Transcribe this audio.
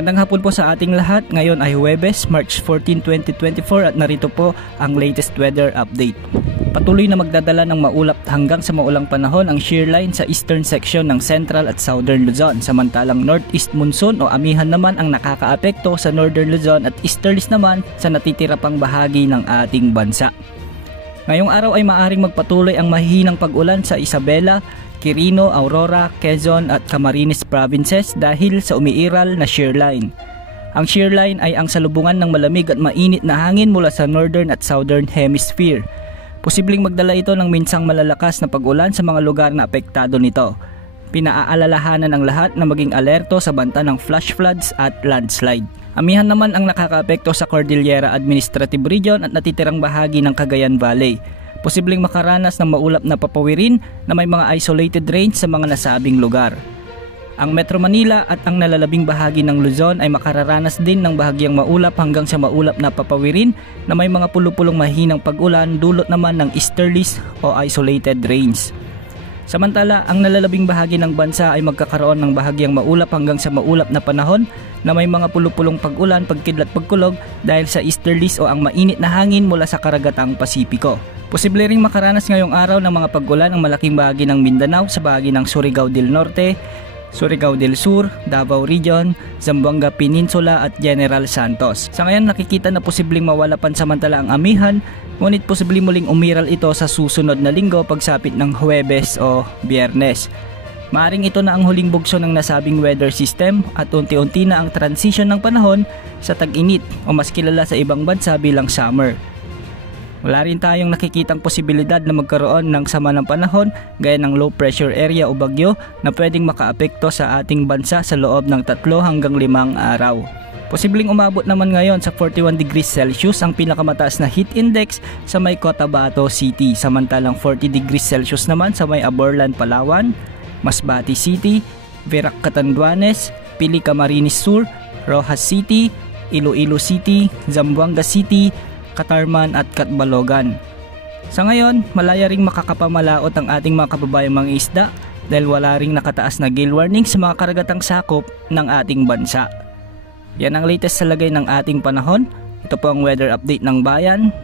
Magandang hapon po sa ating lahat. Ngayon ay Huwebes, March 14, 2024 at narito po ang latest weather update. Patuloy na magdadala ng maulap hanggang sa maulang panahon ang shear line sa eastern section ng Central at Southern Luzon. Samantalang northeast monsoon o amihan naman ang nakakaapekto sa Northern Luzon at easterlies naman sa natitira pang bahagi ng ating bansa. Ngayong araw ay maaring magpatuloy ang mahihinang pag-ulan sa Isabela, Quirino, Aurora, Quezon at Camarines provinces dahil sa umiiral na shear line. Ang shear line ay ang salubungan ng malamig at mainit na hangin mula sa northern at southern hemisphere. Posibleng magdala ito ng minsang malalakas na pag-ulan sa mga lugar na apektado nito. Pinaaalalahanan ang lahat na maging alerto sa banta ng flash floods at landslide. Amihan naman ang nakakaapekto sa Cordillera Administrative Region at natitirang bahagi ng Cagayan Valley. Posibleng makaranas ng maulap na papawirin na may mga isolated rains sa mga nasabing lugar. Ang Metro Manila at ang nalalabing bahagi ng Luzon ay makararanas din ng bahagyang maulap hanggang sa maulap na papawirin na may mga pulupulong mahinang pag-ulan dulot naman ng easterlies o isolated rains. Samantala, ang nalalabing bahagi ng bansa ay magkakaroon ng bahagyang maulap hanggang sa maulap na panahon na may mga pulupulong pag-ulan, pagkidlat, pagkulog dahil sa easterlies o ang mainit na hangin mula sa karagatang Pasipiko. Posible ring makaranas ngayong araw ng mga pag-ulan ang malaking bahagi ng Mindanao sa bahagi ng Surigao del Norte, Surigao del Sur, Davao Region, Zamboanga Peninsula at General Santos. Sa ngayon nakikita na posibleng mawala pansamantala ang amihan, ngunit posibleng muling umiral ito sa susunod na linggo pagsapit ng Huwebes o Biyernes. Maaring ito na ang huling bugso ng nasabing weather system at unti-unti na ang transition ng panahon sa tag-init o mas kilala sa ibang bansa bilang summer. Wala rin tayong nakikitang posibilidad na magkaroon ng sama ng panahon gaya ng low pressure area o bagyo na pwedeng makaapekto sa ating bansa sa loob ng 3 hanggang 5 araw. Posibleng umabot naman ngayon sa 41 degrees Celsius ang pinakamataas na heat index sa may Cotabato City, samantalang 40 degrees Celsius naman sa may Aborlan, Palawan, Masbate City, Verac, Catanduanes, Pili, Camarines Sur, Rojas City, Iloilo City, Zamboanga City, Catarman at Catbalogan. Sa ngayon, malaya ring makakapamalaot ang ating mga kababayang mga isda dahil wala ring nakataas na gale warning sa mga karagatang sakop ng ating bansa. Yan ang latest sa lagay ng ating panahon. Ito po ang weather update ng bayan.